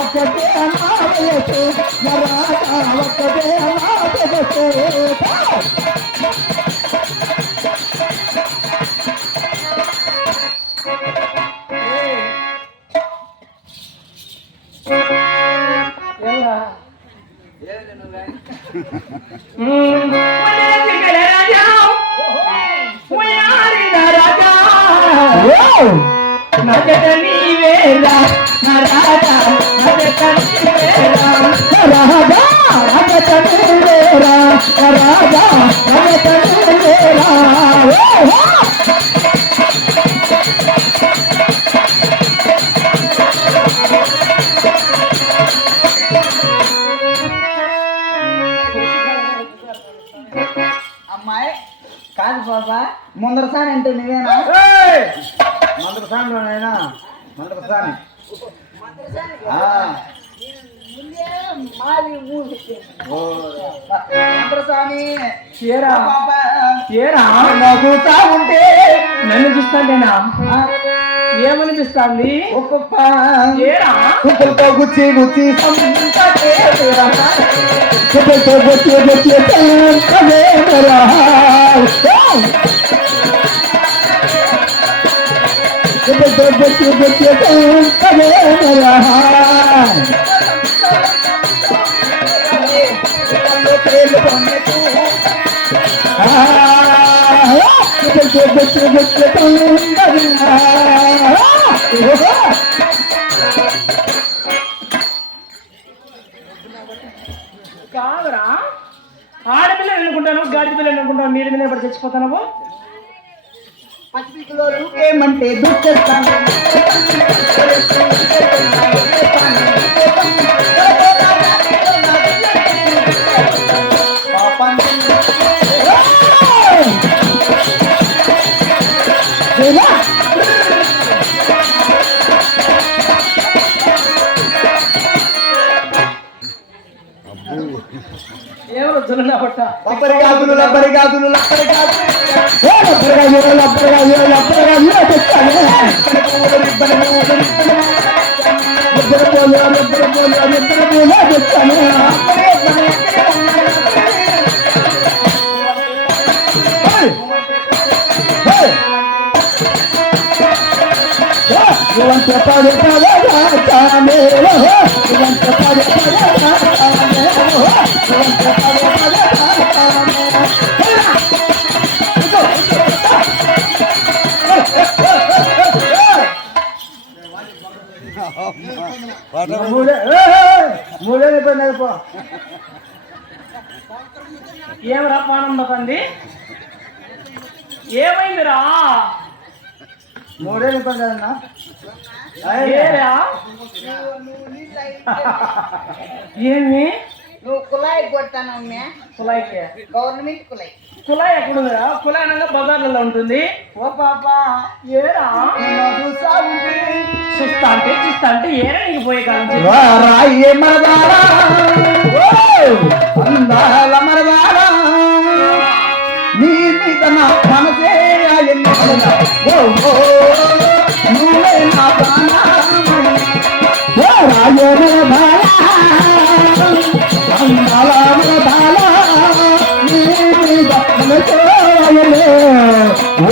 ఒకటే అనావయసు నరాజా ఒకటే అనావయసు అమ్మాయి కాదు బాబా ముందరసాని అంటే నువ్వేనా మందరసానిలోనైనా మందరసాని ముందరసాని చూస్తా ఉంటే నన్ను చూస్తాంటేనా ఏమనిపిస్తాంది ఒక్కొక్క గుచ్చి గుచ్చి గుచ్చి గుచ్చి కాదురా ఆడపిల్లలు ఎన్నుకుంటాను గాడి పిల్లలు ఎన్నుకుంటాను మీరు మీద పడి చచ్చిపోతాను పచ్చిపిక్కలో ఏమంటే దుఃఖిస్తాను ఎవరు జొన్న పట్ట లబ్బరి గాజులు లబ్బరి గాజులు లబ్బరి గాజులు ఏమరా పానం పంది ఏమైందిరా మూడేళ్ళు ఇబ్బంది కదన్నా ఏమి నువ్వు కుళాయి కొడతాను కుళాయికి గవర్నమెంట్ కుళాయి కుళాయి ఎక్కడుందిరా కుళాయి అనగా బజార్లలో ఉంటుంది ఓ పాప ఏరా చూస్తా అంటే ఏరా నీకు పోయే కాలం నీ మీద నా మనసే నువ్వే నా ప్రాణామయమే ఓ